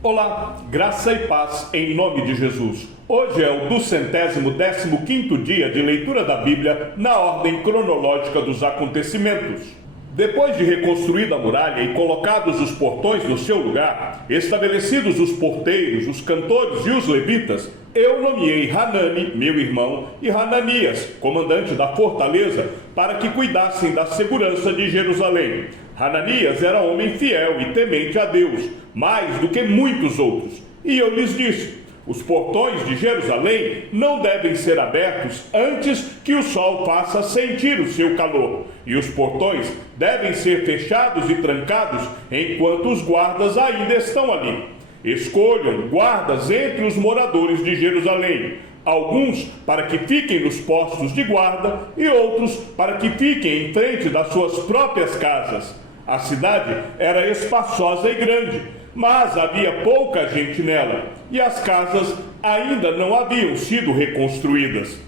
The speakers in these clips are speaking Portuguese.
Olá, graça e paz em nome de Jesus. Hoje é o 215º dia de leitura da Bíblia na ordem cronológica dos acontecimentos. Depois de reconstruída a muralha e colocados os portões no seu lugar, estabelecidos os porteiros, os cantores e os levitas, eu nomeei Hanani, meu irmão, e Hananias, comandante da fortaleza, para que cuidassem da segurança de Jerusalém. Hananias era homem fiel e temente a Deus, mais do que muitos outros. E eu lhes disse: os portões de Jerusalém não devem ser abertos antes que o sol faça sentir o seu calor. E os portões devem ser fechados e trancados enquanto os guardas ainda estão ali. Escolham guardas entre os moradores de Jerusalém, alguns para que fiquem nos postos de guarda e outros para que fiquem em frente das suas próprias casas. A cidade era espaçosa e grande, mas havia pouca gente nela, e as casas ainda não haviam sido reconstruídas.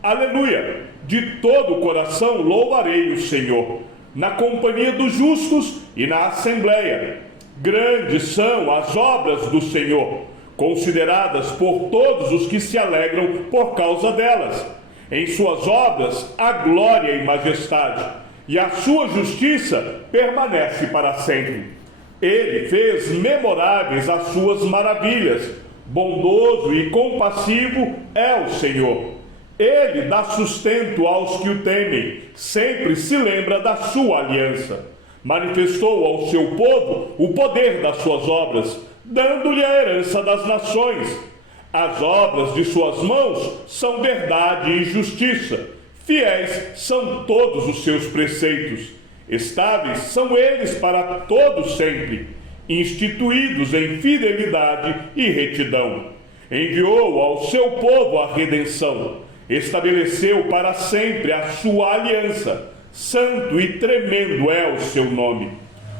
Aleluia! De todo o coração louvarei o Senhor, na companhia dos justos e na assembleia. Grandes são as obras do Senhor, consideradas por todos os que se alegram por causa delas. Em suas obras há glória e majestade, e a sua justiça permanece para sempre. Ele fez memoráveis as suas maravilhas. Bondoso e compassivo é o Senhor. Ele dá sustento aos que o temem, sempre se lembra da sua aliança. Manifestou ao seu povo o poder das suas obras, dando-lhe a herança das nações. As obras de suas mãos são verdade e justiça. Fiéis são todos os seus preceitos. Estáveis são eles para todos sempre, instituídos em fidelidade e retidão. Enviou ao seu povo a redenção, estabeleceu para sempre a sua aliança. Santo e tremendo é o seu nome.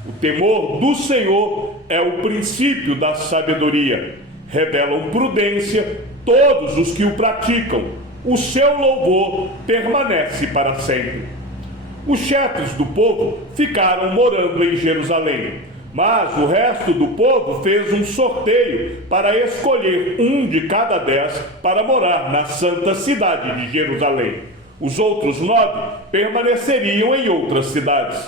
O temor do Senhor é o princípio da sabedoria. Revelam prudência todos os que o praticam. O seu louvor permanece para sempre. Os chefes do povo ficaram morando em Jerusalém, mas o resto do povo fez um sorteio para escolher um de cada 10 para morar na santa cidade de Jerusalém. Os outros 9 permaneceriam em outras cidades.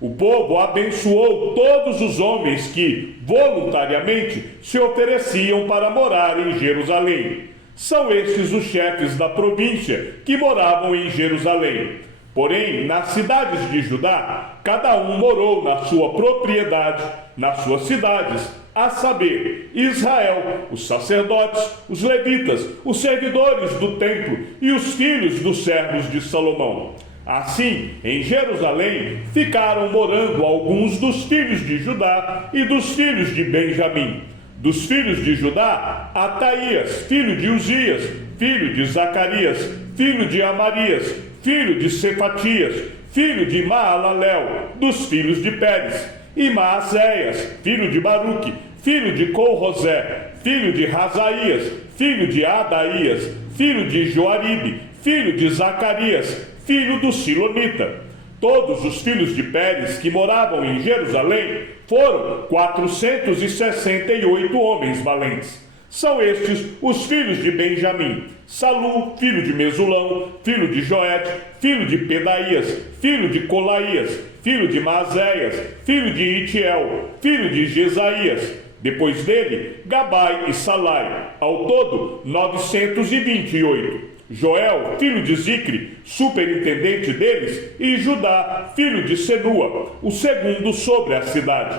O povo abençoou todos os homens que, voluntariamente, se ofereciam para morar em Jerusalém. São estes os chefes da província que moravam em Jerusalém. Porém, nas cidades de Judá, cada um morou na sua propriedade, nas suas cidades, a saber, Israel, os sacerdotes, os levitas, os servidores do templo e os filhos dos servos de Salomão. Assim, em Jerusalém, ficaram morando alguns dos filhos de Judá e dos filhos de Benjamim. Dos filhos de Judá, Ataías, filho de Uzias, filho de Zacarias, filho de Amarias, filho de Cefatias, filho de Maalalel, dos filhos de Pérez, e Maazéias, filho de Baruque, filho de Colrosé, filho de Razaías, filho de Adaías, filho de Joaribe, filho de Zacarias, filho do Silonita. Todos os filhos de Pérez que moravam em Jerusalém foram 468 homens valentes. São estes os filhos de Benjamim: Salu, filho de Mesulão, filho de Joete, filho de Pedaías, filho de Colaías, filho de Maazéias, filho de Itiel, filho de Jesaías. Depois dele, Gabai e Salai, ao todo 928. Joel, filho de Zicre, superintendente deles, e Judá, filho de Senua, o segundo sobre a cidade.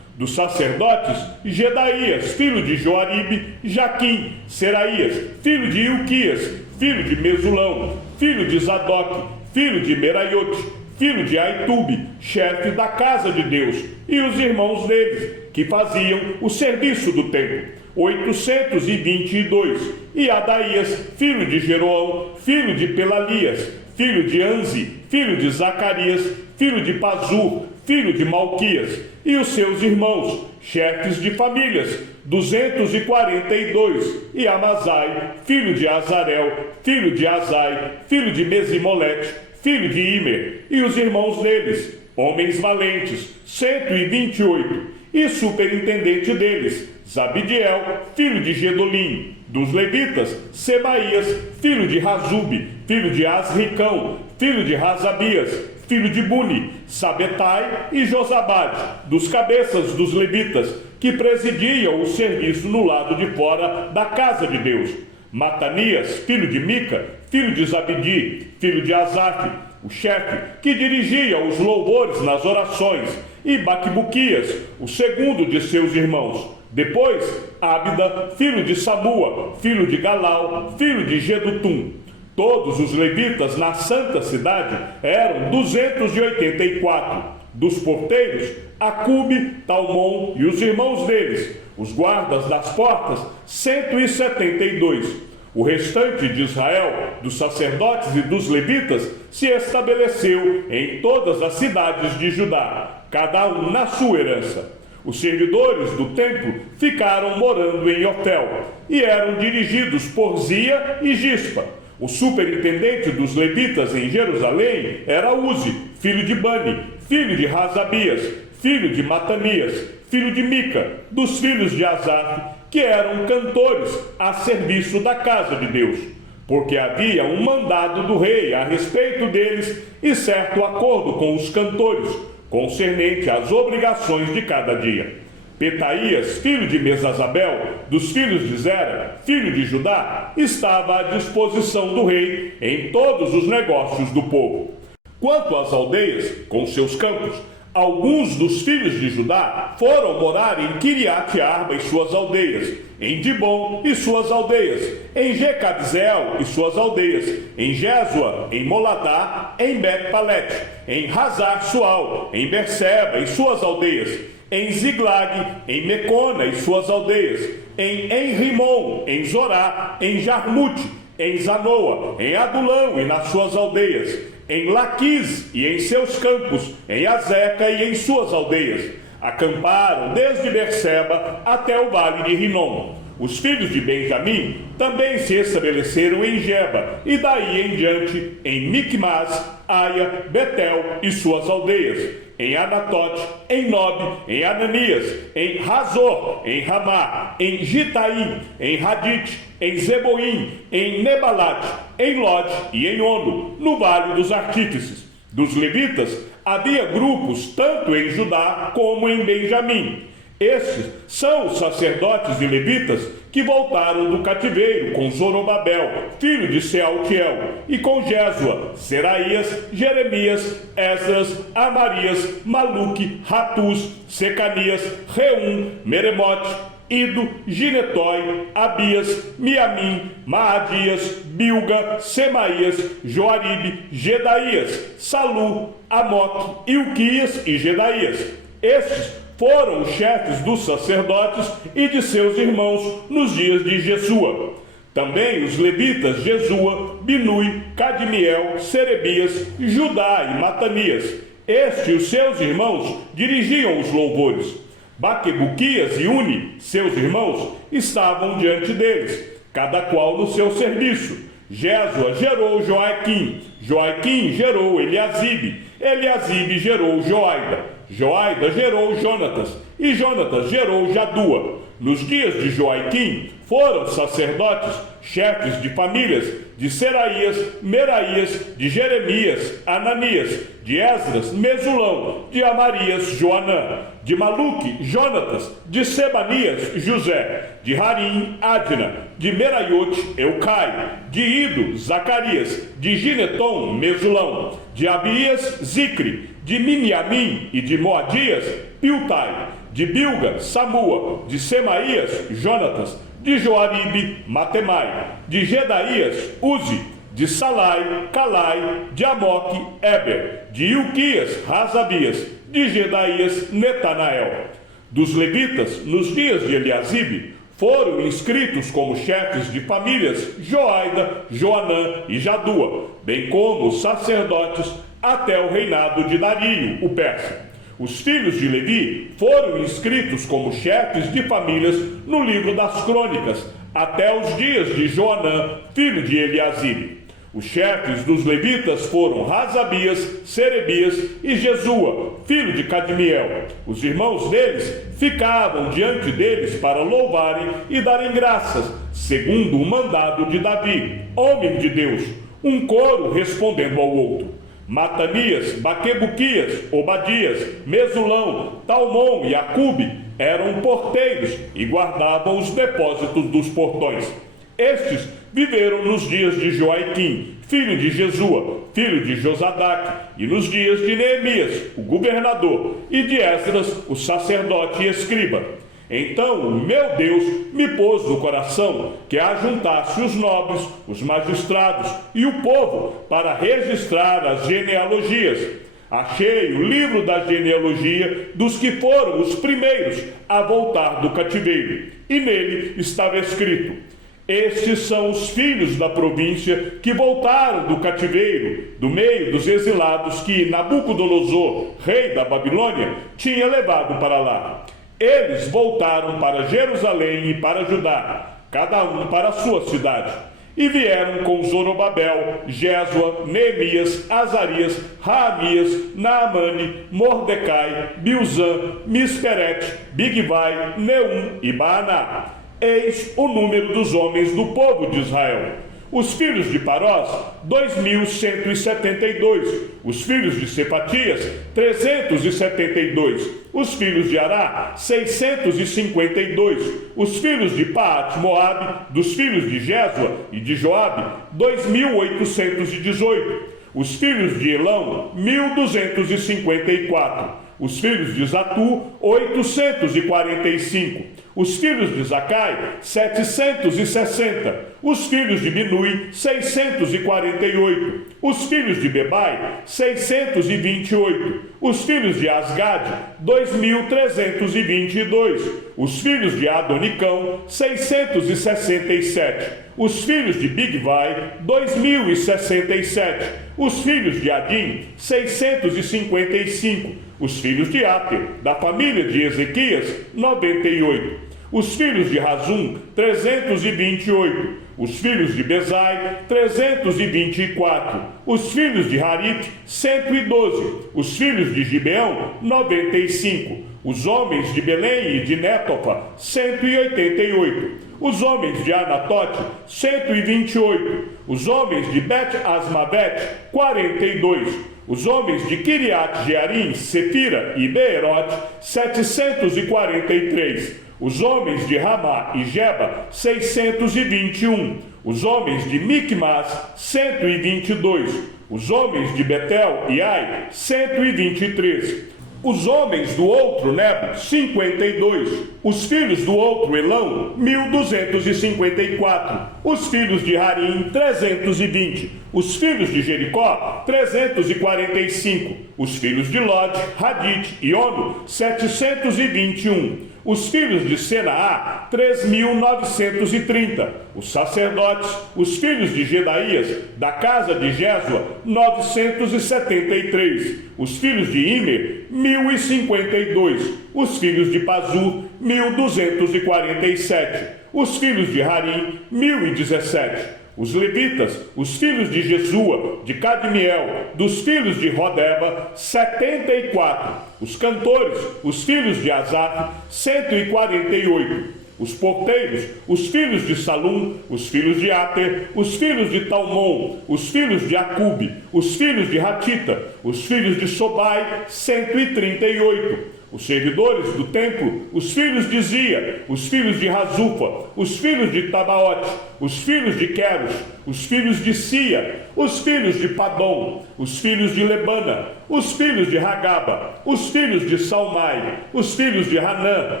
Dos sacerdotes, Gedaías, filho de Joaribe, Jaquim, Seraías, filho de Ilquias, filho de Mesulão, filho de Zadok, filho de Meraiote, filho de Aitube, chefe da casa de Deus, e os irmãos deles, que faziam o serviço do templo, 822, e Adaías, filho de Jeroão, filho de Pelalias, filho de Anzi, filho de Zacarias, filho de Pazur, filho de Malquias, e os seus irmãos, chefes de famílias, 242, e Amazai, filho de Azarel, filho de Azai, filho de Mesimolete, filho de Imer, e os irmãos deles, homens valentes, 128, e superintendente deles, Zabidiel, filho de Gedolim. Dos levitas, Semaías, filho de Razube, filho de Asricão, filho de Razabias, filho de Buni, Sabetai e Josabade, dos cabeças dos levitas, que presidiam o serviço no lado de fora da casa de Deus. Matanias, filho de Mica, filho de Zabidi, filho de Asaf, o chefe, que dirigia os louvores nas orações, e Baquibuquias, o segundo de seus irmãos. Depois, Ábida, filho de Samua, filho de Galau, filho de Gedutum. Todos os levitas na santa cidade eram 284. Dos porteiros, Acube, Talmon e os irmãos deles. Os guardas das portas, 172. O restante de Israel, dos sacerdotes e dos levitas, se estabeleceu em todas as cidades de Judá, cada um na sua herança. Os servidores do templo ficaram morando em Ofel e eram dirigidos por Zia e Gispa. O superintendente dos levitas em Jerusalém era Uzi, filho de Bani, filho de Razabias, filho de Matanias, filho de Mica, dos filhos de Asaf, que eram cantores a serviço da casa de Deus, porque havia um mandado do rei a respeito deles e certo acordo com os cantores, concernente às obrigações de cada dia. Petaías, filho de Mesazabel, dos filhos de Zera, filho de Judá, estava à disposição do rei em todos os negócios do povo. Quanto às aldeias, com seus campos, alguns dos filhos de Judá foram morar em Quiriate-Arba e suas aldeias, em Dibom e suas aldeias, em Jecabzeel e suas aldeias, em Jesua, em Moladá, em Bet-Palete, em Hazar-Sual, em Berseba e suas aldeias, em Ziglag, em Mecona e suas aldeias, em Enrimon, em Zorá, em Jarmute, em Zanoa, em Adulão e nas suas aldeias, em Laquis e em seus campos, em Azeca e em suas aldeias. Acamparam desde Berseba até o vale de Rinom. Os filhos de Benjamim também se estabeleceram em Geba, e daí em diante em Micmas, Aia, Betel e suas aldeias, em Anatote, em Nob, em Ananias, em Razor, em Ramá, em Gitaim, em Hadite, em Zeboim, em Nebalate, em Lod e em Ono, no Vale dos Artífices. Dos levitas havia grupos tanto em Judá como em Benjamim. Estes são os sacerdotes e levitas que voltaram do cativeiro com Zorobabel, filho de Sealtiel, e com Jesua, Seraías, Jeremias, Esdras, Amarias, Maluque, Ratus, Secanias, Reum, Meremote, Ido, Ginetói, Abias, Miamim, Maadias, Bilga, Semaías, Joaribe, Gedaías, Salu, Amoque, Ilquias e Gedaías. Estes foram os chefes dos sacerdotes e de seus irmãos nos dias de Jesua. Também os levitas Jesua, Binui, Cadmiel, Serebias, Judá e Matanias. Este e os seus irmãos dirigiam os louvores. Baquebuquias e Uni, seus irmãos, estavam diante deles, cada qual no seu serviço. Jesua gerou Joaquim, Joaquim gerou Eliasibe, Eliasibe gerou Joaida, Joaida gerou Jonatas, e Jonatas gerou Jadua. Nos dias de Joaquim foram sacerdotes, chefes de famílias, de Seraías, Meraías, de Jeremias, Ananias, de Esdras, Mesulão, de Amarias, Joanã, de Maluque, Jonatas, de Sebanias, José, de Harim, Adna, de Meraiote, Eucai, de Ido, Zacarias, de Gineton, Mesulão, de Abias, Zicre, de Miniamim e de Moadias, Piltai, de Bilga, Samua, de Semaías, Jonatas, de Joaribe, Matemai, de Gedaías, Uzi, de Salai, Calai, de Amoque, Eber, de Ilquias, Razabias, de Gedaías, Netanael. Dos levitas, nos dias de Eliasibe, foram inscritos como chefes de famílias Joaida, Joanã e Jadua, bem como os sacerdotes até o reinado de Dario, o persa. Os filhos de Levi foram inscritos como chefes de famílias no livro das crônicas, até os dias de Joanã, filho de Eliasibe. Os chefes dos levitas foram Razabias, Serebias e Jesua, filho de Cadmiel. Os irmãos deles ficavam diante deles para louvarem e darem graças, segundo o mandado de Davi, homem de Deus, um coro respondendo ao outro. Matanias, Baquebuquias, Obadias, Mesulão, Talmon e Acube eram porteiros e guardavam os depósitos dos portões. Estes viveram nos dias de Joaquim, filho de Jesua, filho de Josadaque, e nos dias de Neemias, o governador, e de Esdras, o sacerdote e escriba. Então o meu Deus me pôs no coração que ajuntasse os nobres, os magistrados e o povo para registrar as genealogias. Achei o livro da genealogia dos que foram os primeiros a voltar do cativeiro, e nele estava escrito: estes são os filhos da província que voltaram do cativeiro, do meio dos exilados que Nabucodonosor, rei da Babilônia, tinha levado para lá. Eles voltaram para Jerusalém e para Judá, cada um para a sua cidade. E vieram com Zorobabel, Jesua, Neemias, Azarias, Raamias, Naamane, Mordecai, Bilzã, Misperete, Bigvai, Neum e Baaná. Eis o número dos homens do povo de Israel. Os filhos de Parós, 2.172. Os filhos de Cefatias, 372. Os filhos de Ará, 652. Os filhos de Paat-Moabe, dos filhos de Jesua e de Joabe, 2.818. Os filhos de Elão, 1.254. Os filhos de Zatu, 845. Os filhos de Zacai, 760. Os filhos de Binui, 648. Os filhos de Bebai, 628. Os filhos de Asgade, 2.322. Os filhos de Adonicão, 667. Os filhos de Bigvai, 2.067. Os filhos de Adim, 655. Os filhos de Ater, da família de Ezequias, 98. Os filhos de Razum, 328. Os filhos de Bezai, 324. Os filhos de Harit, 112. Os filhos de Gibeão, 95. Os homens de Belém e de Nétofa, 188. Os homens de Anatote, 128. Os homens de Bet-Asmavet, 42. Os homens de Kiriat Jearim, Sefira e Beerote, 743. Os homens de Ramá e Geba, 621. Os homens de Micmas, 122. Os homens de Betel e Ai, 123. Os homens do outro Nebo, 52. Os filhos do outro Elão, 1.254. Os filhos de Harim, 320. Os filhos de Jericó, 345. Os filhos de Lod, Hadid e Ono, 721. Os filhos de Senaá, 3.930. Os sacerdotes, os filhos de Gedaías, da casa de Jesua, 973. Os filhos de Imer, 1.052. Os filhos de Pazur, 1.247. Os filhos de Harim, 1.017. Os levitas, os filhos de Jesua, de Cadmiel, dos filhos de Rodeba, 74. Os cantores, os filhos de Asaf, 148. Os porteiros, os filhos de Salum, os filhos de Ater, os filhos de Talmon, os filhos de Acube, os filhos de Ratita, os filhos de Sobai, 138. Os servidores do templo, os filhos de Zia, os filhos de Razufa, os filhos de Tabaote, os filhos de Queros, os filhos de Sia, os filhos de Padom, os filhos de Lebana, os filhos de Hagaba, os filhos de Salmai, os filhos de Hanã,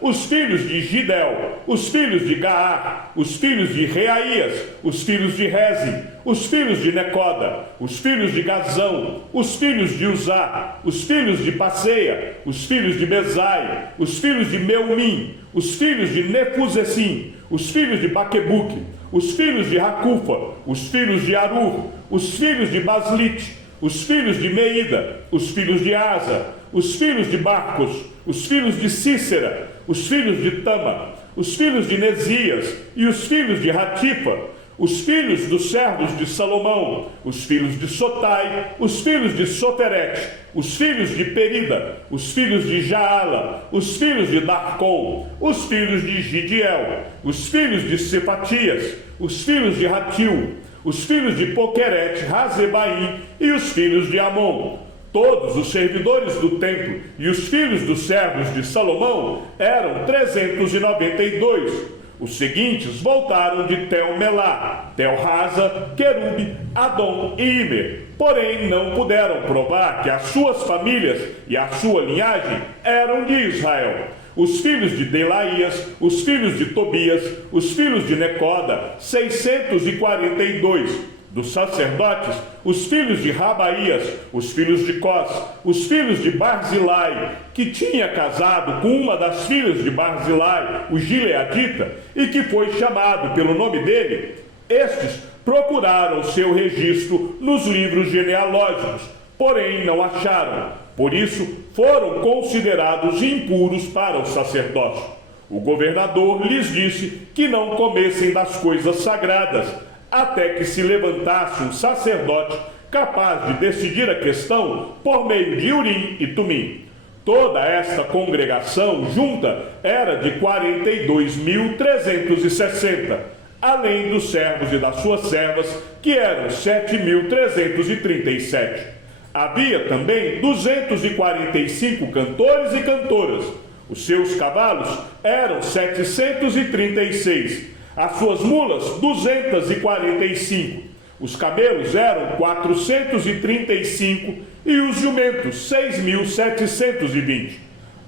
os filhos de Gidel, os filhos de Gaar, os filhos de Reaías, os filhos de Reze, os filhos de Necoda, os filhos de Gazão, os filhos de Uzá, os filhos de Passeia, os filhos de Bezai, os filhos de Meumim, os filhos de Nefuzessim, os filhos de Baquebuque, os filhos de Racufa, os filhos de Arur, os filhos de Baslite, os filhos de Meida, os filhos de Asa, os filhos de Barcos, os filhos de Cícera, os filhos de Tama, os filhos de Nesias e os filhos de Ratifa, os filhos dos servos de Salomão, os filhos de Sotai, os filhos de Soferete, os filhos de Perida, os filhos de Jaala, os filhos de Darcon, os filhos de Gidiel, os filhos de Cefatias, os filhos de Ratil, os filhos de Poquerete, Razebaim e os filhos de Amon. Todos os servidores do templo e os filhos dos servos de Salomão eram 392. Os seguintes voltaram de Tel-Melá, Tel-Raza, Querube, Adom e Imer. Porém, não puderam provar que as suas famílias e a sua linhagem eram de Israel. Os filhos de Delaías, os filhos de Tobias, os filhos de Necoda, 642. Dos sacerdotes, os filhos de Rabaías, os filhos de Cós, os filhos de Barzilai, que tinha casado com uma das filhas de Barzilai, o Gileadita, e que foi chamado pelo nome dele. Estes procuraram seu registro nos livros genealógicos, porém não acharam. Por isso, foram considerados impuros para o sacerdócio. O governador lhes disse que não comessem das coisas sagradas, até que se levantasse um sacerdote capaz de decidir a questão por meio de Urim e Tumim. Toda esta congregação junta era de 42.360, além dos servos e das suas servas, que eram 7.337. Havia também 245 cantores e cantoras. Os seus cavalos eram 736. As suas mulas, 245. Os camelos eram 435 e os jumentos, 6.720.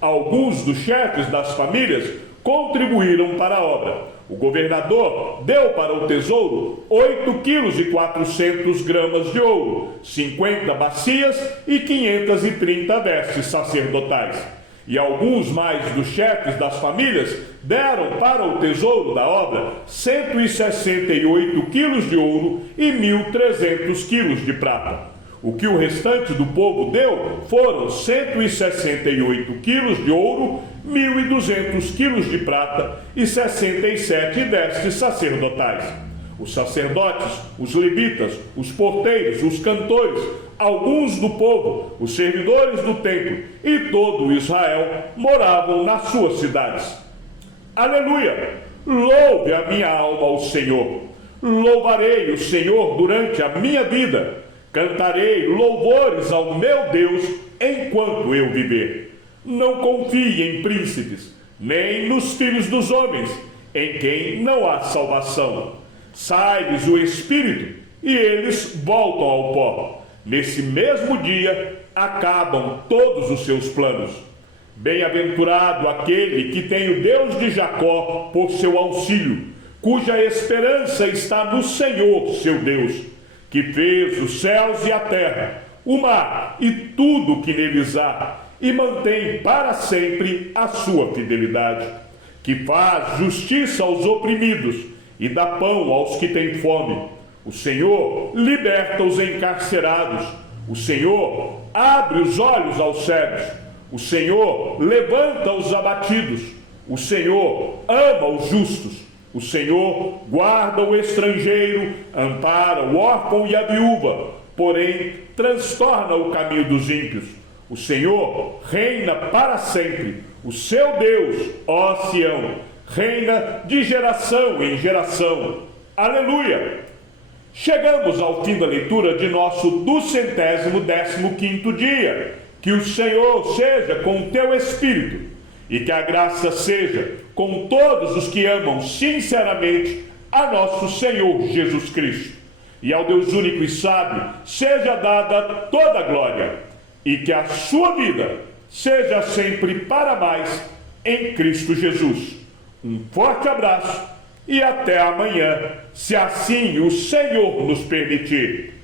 Alguns dos chefes das famílias contribuíram para a obra. O governador deu para o tesouro 8,4 kg de ouro, 50 bacias e 530 vestes sacerdotais. E alguns mais dos chefes das famílias deram para o tesouro da obra 168 quilos de ouro e 1.300 quilos de prata. O que o restante do povo deu foram 168 quilos de ouro, 1.200 quilos de prata e 67 vestes sacerdotais. Os sacerdotes, os levitas, os porteiros, os cantores, alguns do povo, os servidores do templo e todo Israel moravam nas suas cidades. Aleluia! Louve a minha alma ao Senhor. Louvarei o Senhor durante a minha vida. Cantarei louvores ao meu Deus enquanto eu viver. Não confie em príncipes, nem nos filhos dos homens, em quem não há salvação. Sai-lhes o espírito e eles voltam ao pó. Nesse mesmo dia acabam todos os seus planos. Bem-aventurado aquele que tem o Deus de Jacó por seu auxílio, cuja esperança está no Senhor, seu Deus, que fez os céus e a terra, o mar e tudo o que neles há, e mantém para sempre a sua fidelidade, que faz justiça aos oprimidos e dá pão aos que têm fome. O Senhor liberta os encarcerados. O Senhor abre os olhos aos cegos. O Senhor levanta os abatidos. O Senhor ama os justos. O Senhor guarda o estrangeiro, ampara o órfão e a viúva, porém transtorna o caminho dos ímpios. O Senhor reina para sempre. O seu Deus, ó Sião, reina de geração em geração. Aleluia! Chegamos ao fim da leitura de nosso 215º dia. Que o Senhor seja com o teu espírito e que a graça seja com todos os que amam sinceramente a nosso Senhor Jesus Cristo. E ao Deus único e sábio seja dada toda a glória e que a sua vida seja sempre para mais em Cristo Jesus. Um forte abraço e até amanhã, se assim o Senhor nos permitir.